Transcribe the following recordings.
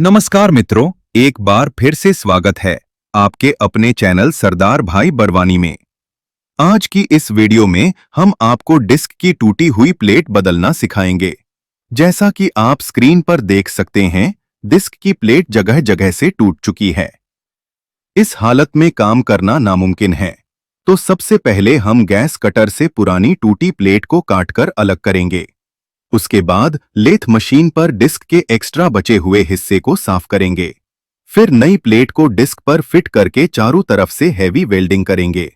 नमस्कार मित्रों, एक बार फिर से स्वागत है आपके अपने चैनल सरदार भाई बरवानी में। आज की इस वीडियो में हम आपको डिस्क की टूटी हुई प्लेट बदलना सिखाएंगे। जैसा कि आप स्क्रीन पर देख सकते हैं, डिस्क की प्लेट जगह जगह से टूट चुकी है। इस हालत में काम करना नामुमकिन है। तो सबसे पहले हम गैस कटर से पुरानी टूटी प्लेट को काटकर अलग करेंगे। उसके बाद लेथ मशीन पर डिस्क के एक्स्ट्रा बचे हुए हिस्से को साफ करेंगे। फिर नई प्लेट को डिस्क पर फिट करके चारों तरफ से हैवी वेल्डिंग करेंगे।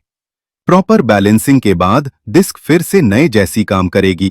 प्रॉपर बैलेंसिंग के बाद डिस्क फिर से नए जैसी काम करेगी।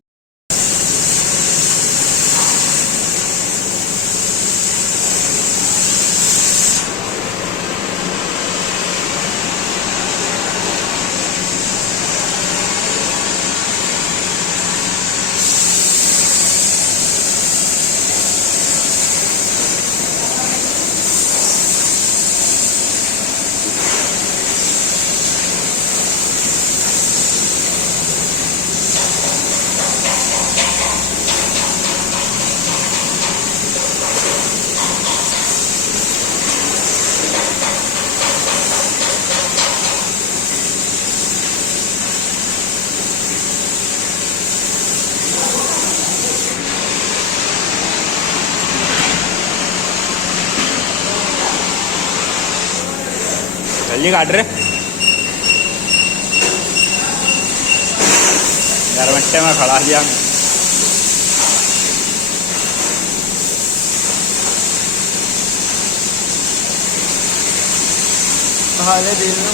जल्दी काट रहे गरमट्टे में खड़ा दिया। हाले दिन में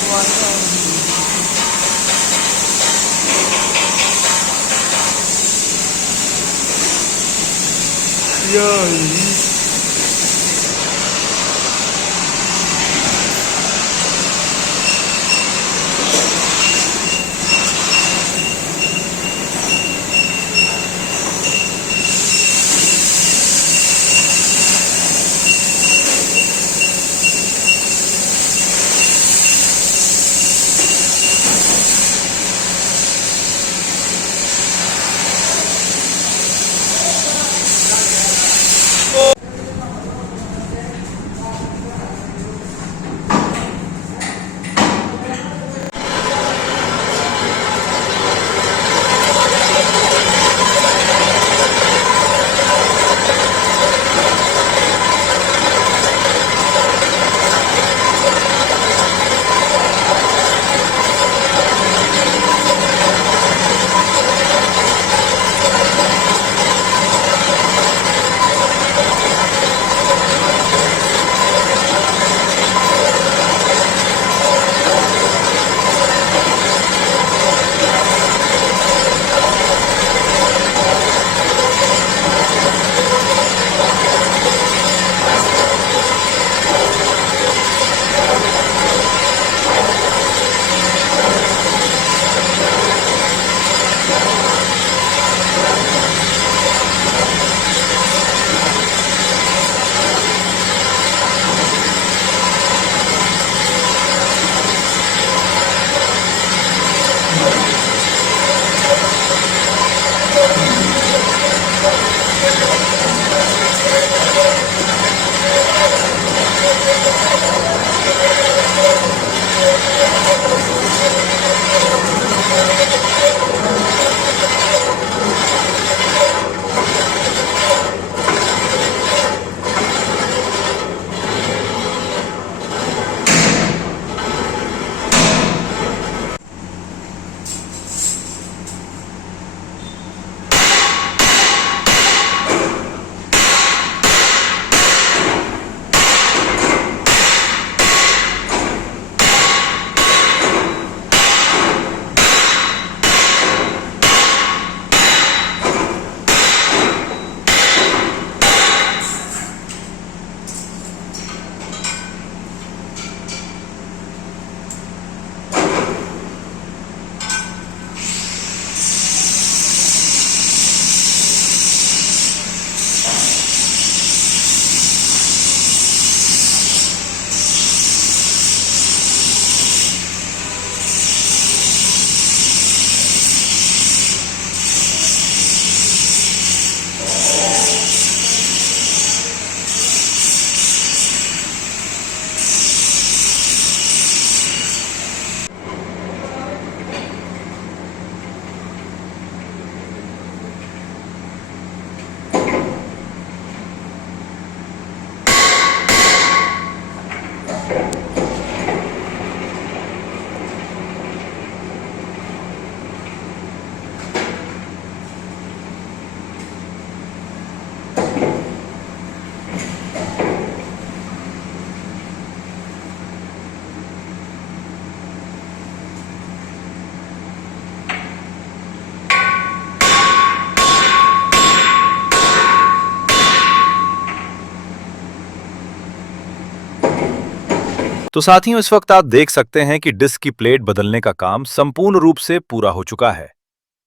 तो साथियों, इस वक्त आप देख सकते हैं कि डिस्क की प्लेट बदलने का काम संपूर्ण रूप से पूरा हो चुका है।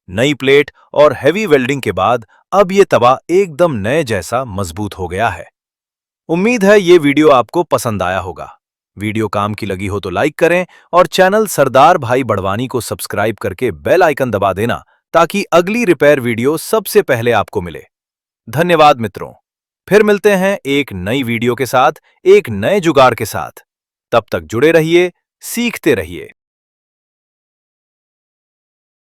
नई प्लेट और हैवी वेल्डिंग के बाद अब ये तवा एकदम नए जैसा मजबूत हो गया है। उम्मीद है ये वीडियो आपको पसंद आया होगा। वीडियो काम की लगी हो तो लाइक करें और चैनल सरदार भाई बड़वानी को सब्सक्राइब करके बेल आइकन दबा देना, ताकि अगली रिपेयर वीडियो सबसे पहले आपको मिले। धन्यवाद मित्रों। फिर मिलते हैं एक नई वीडियो के साथ, एक नए जुगाड़ के साथ। तब तक जुड़े रहिए, सीखते रहिए।